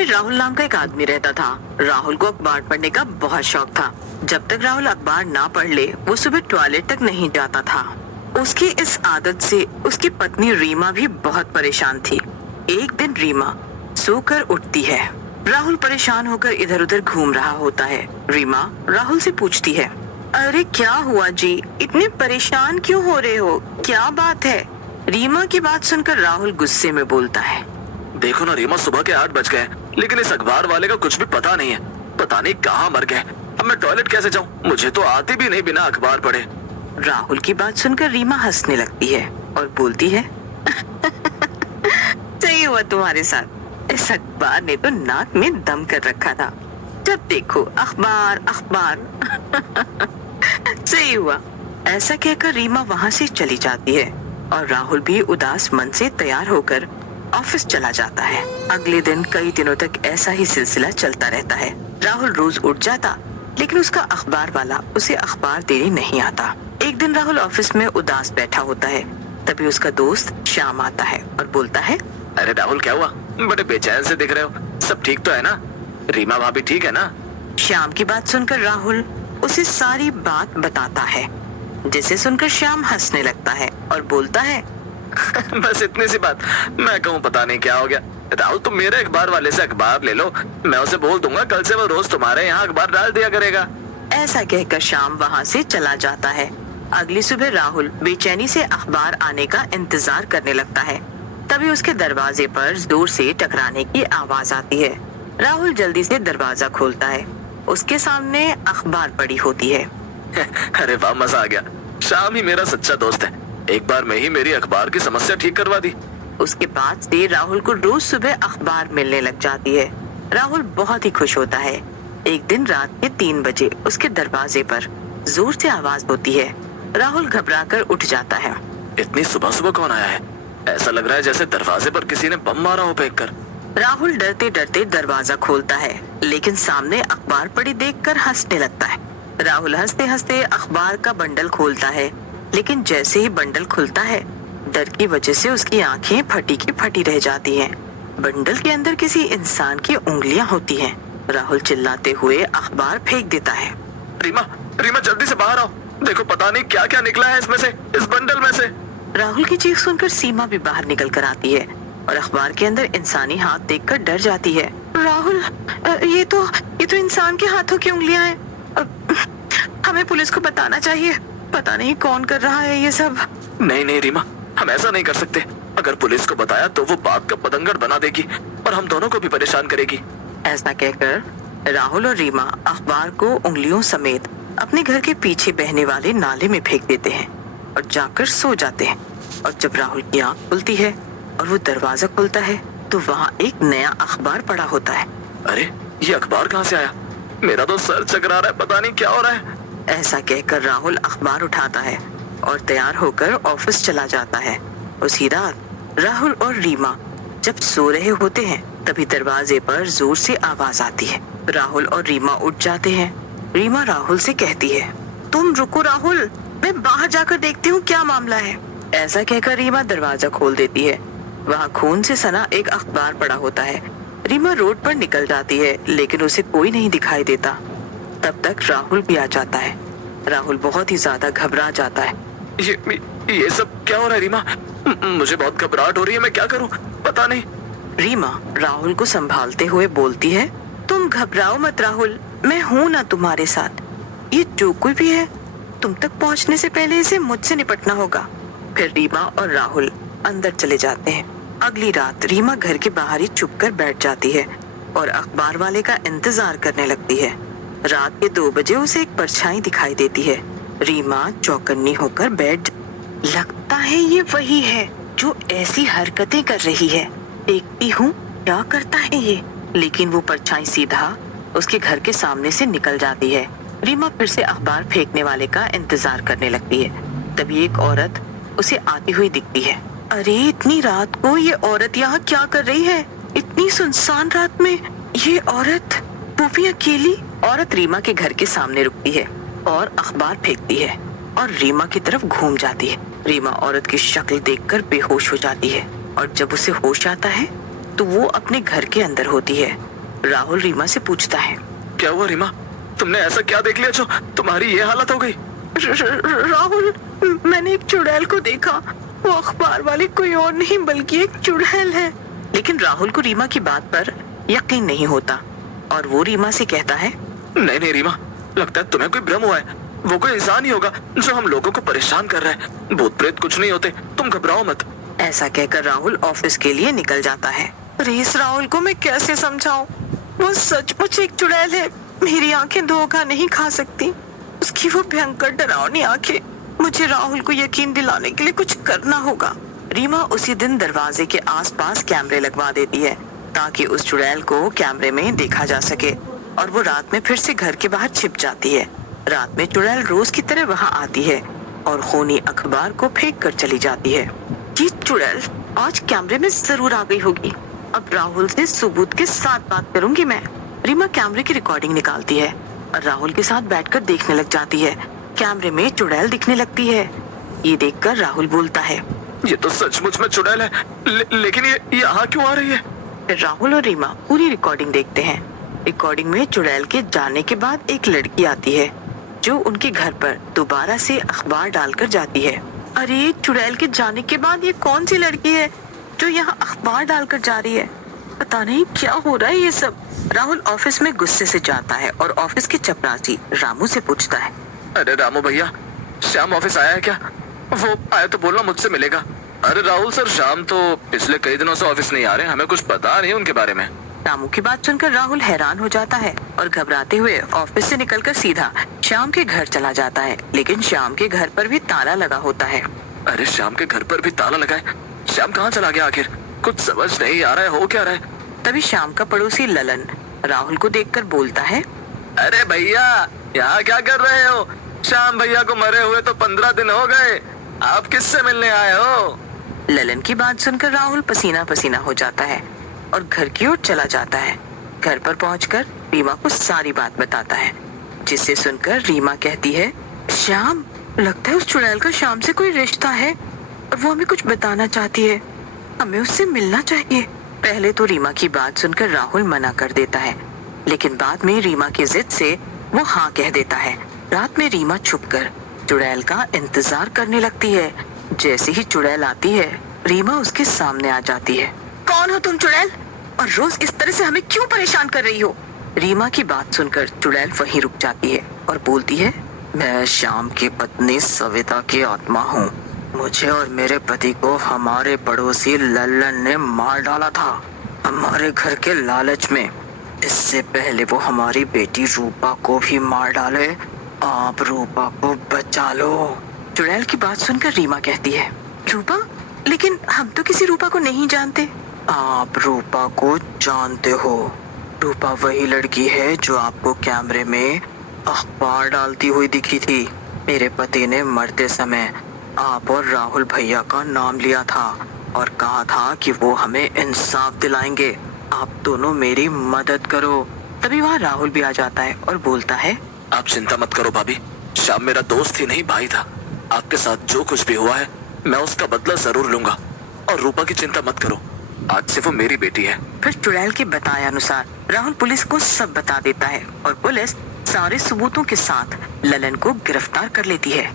राहुल नाम का एक आदमी रहता था। राहुल को अखबार पढ़ने का बहुत शौक था। जब तक राहुल अखबार ना पढ़ ले वो सुबह टॉयलेट तक नहीं जाता था। उसकी इस आदत से उसकी पत्नी रीमा भी बहुत परेशान थी। एक दिन रीमा सोकर उठती है। राहुल परेशान होकर इधर उधर घूम रहा होता है। रीमा राहुल से पूछती है, अरे क्या हुआ जी, इतने परेशान क्यों हो रहे हो, क्या बात है? रीमा की बात सुनकर राहुल गुस्से में बोलता है, देखो ना रीमा, सुबह के 8 बज गए, लेकिन इस अखबार वाले का कुछ भी पता नहीं है। पता नहीं कहाँ मर गए। अब मैं टॉयलेट कैसे जाऊँ? मुझे तो आती भी नहीं बिना अखबार पढ़े। राहुल की बात सुनकर रीमा हंसने लगती है और बोलती है, सही हुआ तुम्हारे साथ, इस अखबार ने तो नाक में दम कर रखा था। जब देखो अखबार अखबार। सही हुआ। ऐसा कहकर रीमा वहाँ से चली जाती है और राहुल भी उदास मन से तैयार होकर ऑफिस चला जाता है। अगले दिन कई दिनों तक ऐसा ही सिलसिला चलता रहता है। राहुल रोज उठ जाता, लेकिन उसका अखबार वाला उसे अखबार देने नहीं आता। एक दिन राहुल ऑफिस में उदास बैठा होता है। तभी उसका दोस्त श्याम आता है और बोलता है, अरे राहुल क्या हुआ, बड़े बेचैन से दिख रहे हो, सब ठीक तो है ना? रीमा भाभी ठीक है ना? श्याम की बात सुनकर राहुल उसे सारी बात बताता है, जिसे सुनकर श्याम हंसने लगता है और बोलता है, बस इतनी सी बात, मैं कहूँ पता नहीं क्या हो गया। राहुल तुम मेरे अखबार वाले से अखबार ले लो, मैं उसे बोल दूंगा कल से वो रोज तुम्हारे यहाँ अखबार डाल दिया करेगा। ऐसा कहकर श्याम वहाँ से चला जाता है। अगली सुबह राहुल बेचैनी से अखबार आने का इंतजार करने लगता है। तभी उसके दरवाजे पर जोर से टकराने की आवाज आती है। राहुल जल्दी से दरवाजा खोलता है। उसके सामने अखबार पड़ी होती है। अरे वाह, मजा आ गया। श्याम ही मेरा सच्चा दोस्त है, एक बार में ही मेरी अखबार की समस्या ठीक करवा दी। उसके बाद से राहुल को रोज सुबह अखबार मिलने लग जाती है। राहुल बहुत ही खुश होता है। एक दिन रात के 3 बजे उसके दरवाजे पर जोर से आवाज होती है। राहुल घबराकर उठ जाता है। इतनी सुबह सुबह कौन आया है? ऐसा लग रहा है जैसे दरवाजे पर किसी ने बम मारा हो फेंककर। राहुल डरते डरते दरवाजा खोलता है, लेकिन सामने अखबार पड़ी देखकर हंसने लगता है। राहुल हंसते हंसते अखबार का बंडल खोलता है, लेकिन जैसे ही बंडल खुलता है, डर की वजह से उसकी आंखें फटी की फटी रह जाती हैं। बंडल के अंदर किसी इंसान की उंगलियां होती हैं। राहुल चिल्लाते हुए अखबार फेंक देता है। रीमा, रीमा जल्दी से बाहर आओ, देखो पता नहीं क्या क्या निकला है इसमें से, इस बंडल में से। राहुल की चीख सुनकर सीमा भी बाहर निकल कर आती है और अखबार के अंदर इंसानी हाथ देखकर डर जाती है। राहुल, ये तो इंसान के हाथों की उंगलियां हैं। हमें पुलिस को बताना चाहिए, पता नहीं कौन कर रहा है ये सब। नहीं नहीं रीमा, हम ऐसा नहीं कर सकते। अगर पुलिस को बताया तो वो बात का बतंगड़ बना देगी और हम दोनों को भी परेशान करेगी। ऐसा कहकर राहुल और रीमा अखबार को उंगलियों समेत अपने घर के पीछे बहने वाले नाले में फेंक देते हैं और जाकर सो जाते हैं। और जब राहुल की आंख खुलती है और वो दरवाजा खुलता है, तो वहाँ एक नया अखबार पड़ा होता है। अरे ये अखबार कहाँ से आया? मेरा तो सर चकरा रहा है, पता नहीं क्या हो रहा है। ऐसा कहकर राहुल अखबार उठाता है और तैयार होकर ऑफिस चला जाता है। उसी रात राहुल और रीमा जब सो रहे होते हैं, तभी दरवाजे पर जोर से आवाज आती है। राहुल और रीमा उठ जाते हैं। रीमा राहुल से कहती है, तुम रुको राहुल, मैं बाहर जाकर देखती हूँ क्या मामला है। ऐसा कहकर रीमा दरवाजा खोल देती है। वहाँ खून से सना एक अखबार पड़ा होता है। रीमा रोड पर निकल जाती है, लेकिन उसे कोई नहीं दिखाई देता। तब तक राहुल भी आ जाता है। राहुल बहुत ही ज्यादा घबरा जाता है। ये सब क्या हो रहा है रीमा? मुझे बहुत घबराहट हो रही है, मैं क्या करूं पता नहीं। रीमा राहुल को संभालते हुए बोलती है, तुम घबराओ मत राहुल, मैं हूँ ना तुम्हारे साथ। ये जो कोई भी है, तुम तक पहुँचने से पहले इसे मुझसे निपटना होगा। फिर रीमा और राहुल अंदर चले जाते हैं। अगली रात रीमा घर के बाहर ही चुप कर बैठ जाती है और अखबार वाले का इंतजार करने लगती है। रात के 2 बजे उसे एक परछाई दिखाई देती है। रीमा चौकन्नी होकर बैठ, लगता है ये वही है जो ऐसी हरकतें कर रही है। देखती हूँ क्या करता है ये। लेकिन वो परछाई सीधा उसके घर के सामने से निकल जाती है। रीमा फिर से अखबार फेंकने वाले का इंतजार करने लगती है। तभी एक औरत उसे आती हुई दिखती है। अरे इतनी रात को ये औरत यहाँ क्या कर रही है? इतनी सुनसान रात में ये औरत, वो भी अकेली। औरत रीमा के घर के सामने रुकती है और अखबार फेंकती है और रीमा की तरफ घूम जाती है। रीमा औरत की शक्ल देखकर बेहोश हो जाती है और जब उसे होश आता है तो वो अपने घर के अंदर होती है। राहुल रीमा से पूछता है। क्या हुआ रीमा, तुमने ऐसा क्या देख लिया जो तुम्हारी ये हालत हो गई? राहुल, मैंने एक चुड़ैल को देखा। वो अखबार वाले कोई और नहीं बल्कि एक चुड़ैल है। लेकिन राहुल को रीमा की बात पर यकीन नहीं होता और वो रीमा से कहता है, नहीं रीमा, लगता है तुम्हें कोई भ्रम हुआ है। वो कोई इंसान ही होगा जो हम लोगों को परेशान कर रहा है। भूत प्रेत कुछ नहीं होते, तुम घबराओ मत। ऐसा कहकर राहुल ऑफिस के लिए निकल जाता है। इस राहुल को मैं कैसे समझाऊं? वो सचमुच एक चुड़ैल है। मेरी आंखें धोखा नहीं खा सकती। उसकी वो भयंकर डरावनी आंखें। मुझे राहुल को यकीन दिलाने के लिए कुछ करना होगा। रीमा उसी दिन दरवाजे के आसपास कैमरे लगवा देती है ताकि उस चुड़ैल को कैमरे में देखा जा सके और वो रात में फिर से घर के बाहर छिप जाती है। रात में चुड़ैल रोज की तरह वहाँ आती है और खूनी अखबार को फेंक कर चली जाती है। ये चुड़ैल आज कैमरे में जरूर आ गई होगी। अब राहुल से सबूत के साथ बात करूंगी मैं। रीमा कैमरे की रिकॉर्डिंग निकालती है और राहुल के साथ बैठकर देखने लग जाती है। कैमरे में चुड़ैल दिखने लगती है। ये देखकर राहुल बोलता है, ये तो सचमुच में चुड़ैल है, लेकिन ये यहाँ क्यों आ रही है? फिर राहुल और रीमा पूरी रिकॉर्डिंग देखते हैं। रिकॉर्डिंग में चुड़ैल के जाने के बाद एक लड़की आती है जो उनके घर पर दोबारा से अखबार डालकर जाती है। अरे, चुड़ैल के जाने के बाद ये कौन सी लड़की है जो यहाँ अखबार डालकर जा रही है? पता नहीं क्या हो रहा है ये सब। राहुल ऑफिस में गुस्से से जाता है और ऑफिस के चपरासी रामू से पूछता है, अरे रामू भैया, श्याम ऑफिस आया है क्या? वो आया तो बोलना मुझसे मिलेगा। अरे राहुल सर, श्याम तो पिछले कई दिनों से ऑफिस नहीं आ रहे, हमें कुछ पता नहीं उनके बारे में। रामू की बात सुनकर राहुल हैरान हो जाता है और घबराते हुए ऑफिस से निकलकर सीधा श्याम के घर चला जाता है। लेकिन श्याम के घर पर भी ताला लगा होता है। अरे श्याम के घर पर भी ताला लगा है? श्याम कहाँ चला गया आखिर? कुछ समझ नहीं आ रहा है, हो क्या रहा है? तभी श्याम का पड़ोसी ललन राहुल को देखकर बोलता है, अरे भैया, यहाँ क्या कर रहे हो? श्याम भैया को मरे हुए तो 15 दिन हो गए, आप किससे मिलने आए हो? ललन की बात सुनकर राहुल पसीना पसीना हो जाता है और घर की ओर चला जाता है। घर पर पहुंचकर रीमा को सारी बात बताता है, जिसे सुनकर रीमा कहती है, श्याम, लगता है उस चुड़ैल का श्याम से कोई रिश्ता है और वो हमें कुछ बताना चाहती है। हमें उससे मिलना चाहिए। पहले तो रीमा की बात सुनकर राहुल मना कर देता है, लेकिन बाद में रीमा की जिद से वो हाँ कह देता है। रात में रीमा छुपकर चुड़ैल का इंतजार करने लगती है। जैसे ही चुड़ैल आती है, रीमा उसके सामने आ जाती है। कौन हो तुम चुड़ैल, और रोज इस तरह से हमें क्यों परेशान कर रही हो? रीमा की बात सुनकर चुड़ैल वहीं रुक जाती है और बोलती है, मैं श्याम की पत्नी सविता की आत्मा हूँ। मुझे और मेरे पति को हमारे पड़ोसी लल्लन ने मार डाला था, हमारे घर के लालच में। इससे पहले वो हमारी बेटी रूपा को भी मार डाले। आप रूपा को बचा लो। चुड़ैल की बात सुनकर रीमा कहती है, रूपा? लेकिन हम तो किसी रूपा को नहीं जानते। आप रूपा को जानते हो। रूपा वही लड़की है जो आपको कैमरे में अखबार डालती हुई दिखी थी। मेरे पति ने मरते समय आप और राहुल भैया का नाम लिया था और कहा था कि वो हमें इंसाफ दिलाएंगे। आप दोनों मेरी मदद करो। तभी वहाँ राहुल भी आ जाता है और बोलता है, आप चिंता मत करो भाभी, श्याम मेरा दोस्त ही नहीं भाई था। आपके साथ जो कुछ भी हुआ है मैं उसका बदला जरूर लूंगा, और रूपा की चिंता मत करो, आज से वो मेरी बेटी है। फिर चुड़ैल के बताए अनुसार राहुल पुलिस को सब बता देता है और पुलिस सारे सबूतों के साथ ललन को गिरफ्तार कर लेती है।